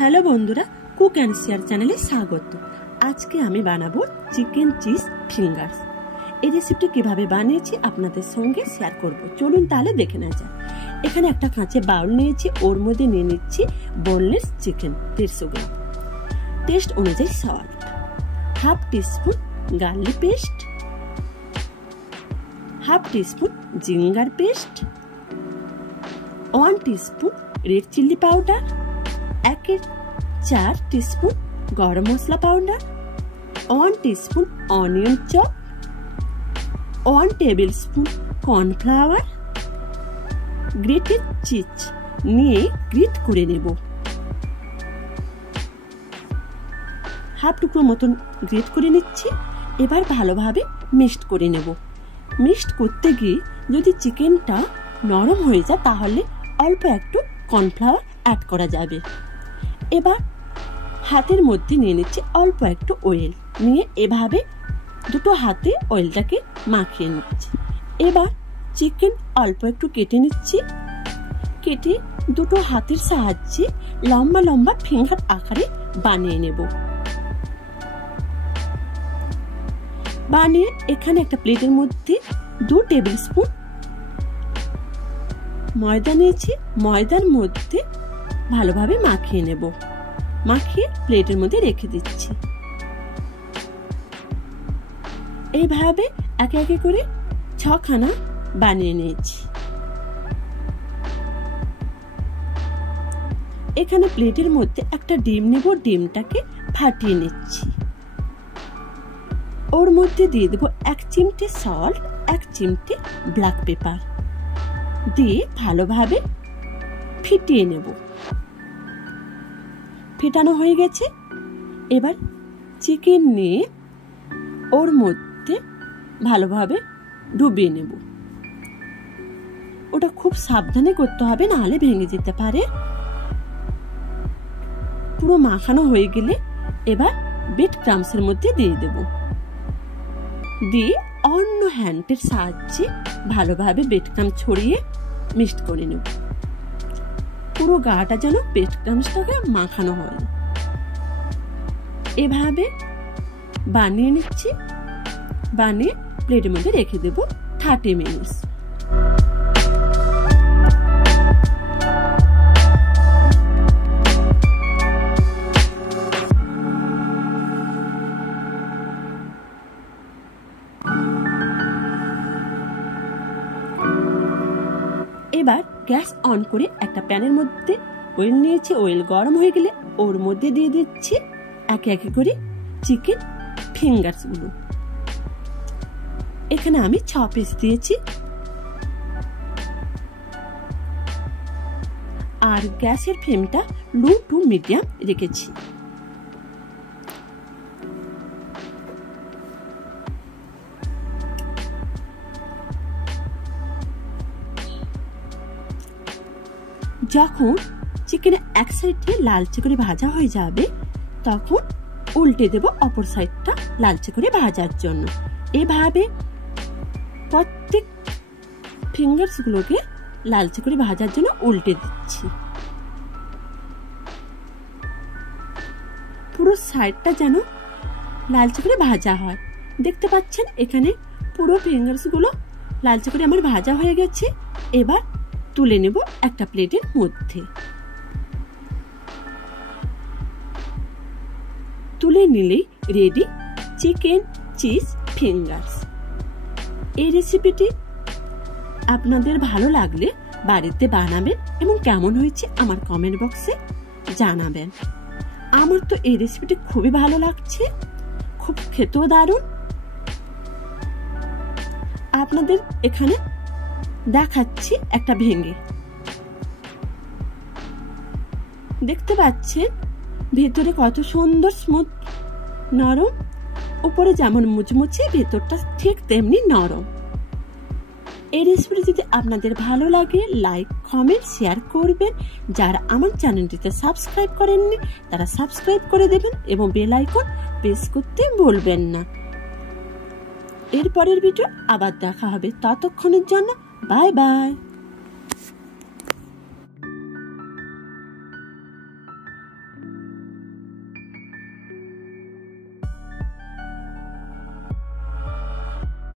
Hello বন্ধুরা, cook and share চ্যানেলে স্বাগত। আজকে আমি বানাবো চিকেন চিজ ফিঙ্গার্স। এই রেসিপিটি কিভাবে বানিয়েছি আপনাদের সঙ্গে শেয়ার করব। চলুন তাহলে দেখে নেওয়া যাক। এখানে একটা কাঁচের বাউল নিয়েছি, ওর মধ্যে নিয়ে নিচ্ছি বোনলেস চিকেন 150 গ্রাম, টেস্ট অনুযায়ী salt, half teaspoon garlic paste, half teaspoon ginger paste, 1 teaspoon red chilli powder, 1/4 teaspoon garam masala powder, 1 teaspoon onion chop, 1 tablespoon cornflour, grated cheese নিয়ে গ্রেট করে নেব। হাফ টুকরো মতন গ্রেট করে নিচ্ছি। এবার ভালোভাবে মিক্সড করে নেব। মিক্সড করতে গিয়ে যদি চিকেনটা নরম হয়ে যায় তাহলে অল্প একটু কর্নফ্লাওয়ার অ্যাড করা যাবে। এবার হাতের মধ্যে নিয়ে নিচ্ছি অল্প একটু অয়েল, নিয়ে এভাবে দুটো হাতে অয়েলটাকে মাখিয়ে নিচ্ছি। এবার চিকেন অল্প একটু কেটে নিচ্ছি। কেটে দুটো হাতের সাহায্যে লম্বা লম্বা ফিঙ্গার আকারে বানিয়ে নেব। বানিয়ে এখানে একটা প্লেটের মধ্যে 2 টেবিল স্পুন ময়দা নিয়েছি। ময়দার মধ্যে ভালোভাবে মাখিয়ে নেব। মাখিয়ে প্লেটের মধ্যে রেখে দিচ্ছি। এইভাবে একে একে করে 6খানা বানিয়ে নিয়েছি। এখানে প্লেটের মধ্যে একটা ডিম নেব, ডিমটাকে ফাটিয়ে নিচ্ছি। ওর মধ্যে দিয়ে দেবো 1 চিমটে সল্ট, 1 চিমটে ব্ল্যাক পেপার দিয়ে ভালোভাবে ফিটিয়ে নেব। ফেটানো হয়ে গেছে। এবার চিকেন নিয়ে ওর মধ্যে ভালোভাবে ডুবিয়ে নেব। ওটা খুব সাবধানে করতে হবে, নাহলে ভেঙে যেতে পারে। পুরো মাখানো হয়ে গেলে এবার ব্রেড ক্রাম্বসের মধ্যে দিয়ে দেব। দিয়ে অন্য হ্যান্ডের সাহায্যে ভালোভাবে ব্রেড ক্রাম্ব ছড়িয়ে মিক্সড করে নেব। পুরো গাটা যেন ব্রেড ক্রাম্বসটাকে মাখানো হয়। এভাবে বানিয়ে নিচ্ছি। বানিয়ে প্লেটের মধ্যে রেখে দেব 30 মিনিট। এবার গ্যাস অন করে একটা প্যানের মধ্যে অয়েল নিয়েছি। অয়েল গরম হয়ে গেলে ওর মধ্যে দিয়ে দিচ্ছি একে একে করে চিকেন ফিঙ্গার্স গুলো। এখানে আমি 6 পিস দিয়েছি। আর গ্যাসের ফ্লেমটা লো টু মিডিয়াম রেখেছি। যখন চিকেনের এক সাইডে লালচে করে ভাজা হয়ে যাবে তখন উল্টে দেব অপর সাইডটা লালচে করে ভাজার জন্য। এভাবে প্রত্যেক ফিঙ্গারস গুলোকে লালচে করে ভাজার জন্য উল্টে দিচ্ছি। পুরো সাইডটা যেন লালচে করে ভাজা হয়। দেখতে পাচ্ছেন এখানে পুরো ফিঙ্গারস গুলো লালচে করে আমার ভাজা হয়ে গেছে। এবার তুলে নেব একটা প্লেটের মধ্যে। তুলে নিলেই রেডি চিকেন চিজ ফিঙ্গার্স। এই রেসিপিটি আপনাদের ভালো লাগলে বাড়িতে বানাবেন এবং কেমন হয়েছে আমার কমেন্ট বক্সে জানাবেন। আমার তো এই রেসিপিটি খুবই ভালো লাগছে, খুব খেতেও দারুণ। আপনাদের এখানে দেখাচ্ছি একটা ভেঙে। দেখতে পাচ্ছেন ভেতরে কত সুন্দর স্মুথ নরম। উপরে যেমন মুচমুচে, ভেতরটা ঠিক তেমনি নরম। এই রেসিপিটি যদি আপনাদের ভালো লাগে লাইক কমেন্ট শেয়ার করবেন। যারা আমার চ্যানেলটিতে সাবস্ক্রাইব করেননি তারা সাবস্ক্রাইব করে দেবেন এবং বেল আইকন প্রেস করতে ভুলবেন না। এরপরের ভিডিও আবার দেখা হবে। ততক্ষণের জন্য বাই বাই।